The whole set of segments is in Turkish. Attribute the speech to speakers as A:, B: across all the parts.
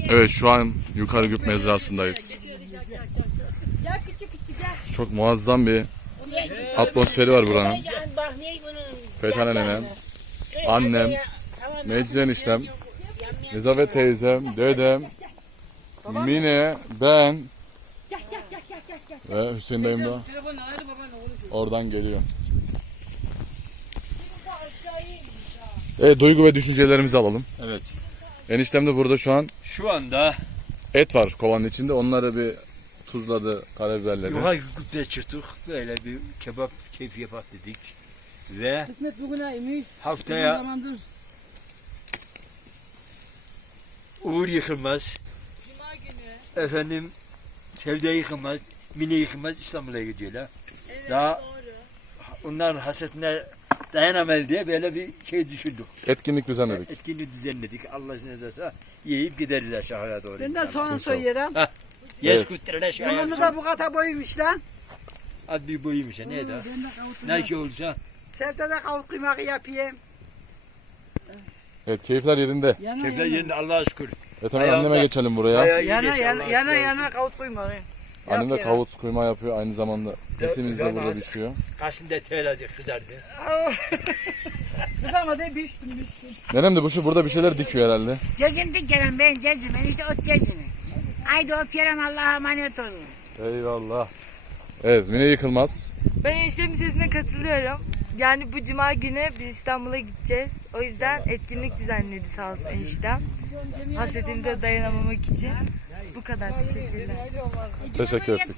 A: Evet, şu an Yukarı Güp mezrasındayız. Çok muazzam bir atmosferi var buranın. Fethan nenem, annem, Mecid eniştem, Nizafet teyzem, dedem, Mine, ben ve Hüseyin dayım da oradan geliyor. Evet, duygu ve düşüncelerimizi alalım.
B: Evet.
A: Eniştem de burada şu an.
B: Şu anda
A: Et var kovanın içinde. Onları bir tuzladı, karabiberleri.
B: Yukarı Güp'te çıktık. Böyle bir kebap keyfi yapak dedik. Ve haftaya Uğur Yıkılmaz, efendim Sevda Yıkılmaz, Mine Yıkılmaz İstanbul'a gidiyorlar.
C: Evet,
B: Daha
C: doğru.
B: onların hasretine dayanamadı diye böyle bir şey düşündük.
A: Etkinlik düzenledik.
B: Etkinliği düzenledik. Allah izin ederse yiyip gideriz aşağıya doğru.
D: Ben de soğan soyuyorum.
B: Yes
A: Evet.
B: kutlarına şey
D: Soğanı da bu kadar boyumuş lan.
B: ad bir boyuymuş ya neydi? Ne ki olursa.
D: Sevde de kavuk kıymağı yapayım.
A: Evet, keyifler yerinde.
B: Keyifler yerinde Allah'a şükür.
A: Evet, hemen anneme geçelim buraya.
D: Yana kavuk kıymağı.
A: Annem de tavuk kuyma yapıyor. Aynı zamanda etimiz de burada pişiyor.
B: Karşında teladı kızardı.
D: Kızamadı piştim.
A: Nenem de burada bir şeyler dikiyor herhalde.
E: Cezim dikerim ben cezim. İşte ot cezimi. Haydi öpüyorum Allah'a emanet olun.
A: Eyvallah. Evet, Mine Yıkılmaz.
C: Ben eniştemin sözüne katılıyorum. Yani bu cuma günü biz İstanbul'a gideceğiz. O yüzden etkinlik düzenledi sağ olsun eniştem. Hasretimize dayanamamak için. Bu kadar, teşekkürler.
A: Teşekkür ettik.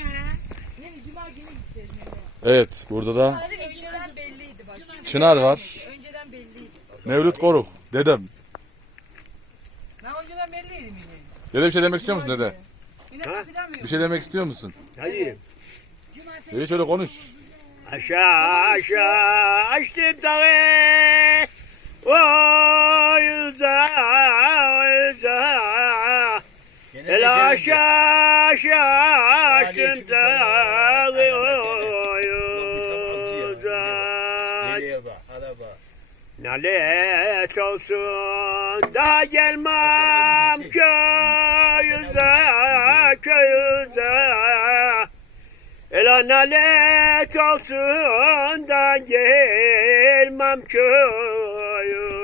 A: Evet, burada da
C: Önceden belliydi bak.
A: Çınar var.
C: Önceden belliydi.
A: Mevlüt Koruk. Dedem.
D: Ben önceden belliydim yine.
A: Dede bir şey demek istiyor musun dede?
D: Ha?
A: Bir şey demek istiyor musun?
B: Hadi.
A: Dede şöyle konuş.
B: Aşağı açtım dağı. Oy uza. El aşağı açtım dağı. Oy uza. Nalet olsun da gelmem köyüze. Ela nalet olsun da gelmem köyüze.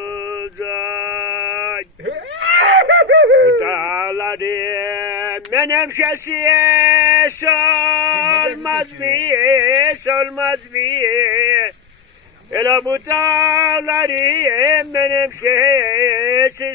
B: Bu dağların menevşesiye solmaz mı? Ela bu dağların menevşesi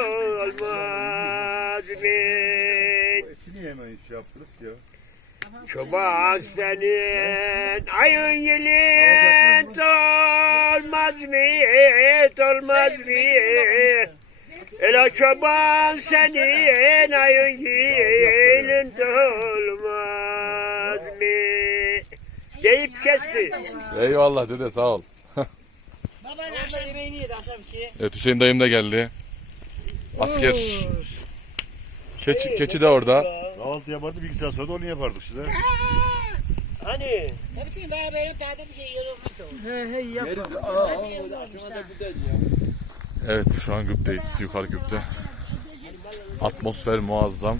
B: solmaz mı?
F: Niye hemen iş yaptınız ki ya?
B: Çoban senin ayın yılın olmaz mı? Ela çoban senin ayın yılın olmaz mı? Deyip kesti.
A: Eyvallah dede, sağ ol.
D: Babanın akşam yemeğini yedi akşamki.
A: Evet, Hüseyin dayım da geldi. Asker. Keçi de orada.
F: Kahvaltı yapardı, bilgisayar sonra da onu yapardık işte.
B: Hani?
E: Hepsini beraber tadı bir şey yorulmuş olur.
D: He yapma.
A: Evet, şu an Güp'teyiz. Yukarı Güp'te. Atmosfer muazzam.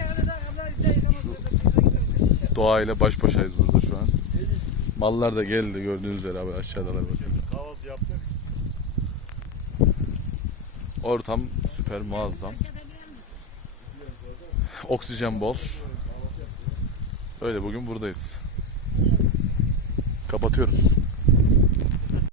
A: Doğayla baş başayız burada şu an. Mallar da geldi, gördüğünüz üzere abi, aşağıdalar bakın.
F: Kahvaltı yaptık.
A: Ortam süper, muazzam. Oksijen bol. Öyle bugün buradayız. Kapatıyoruz.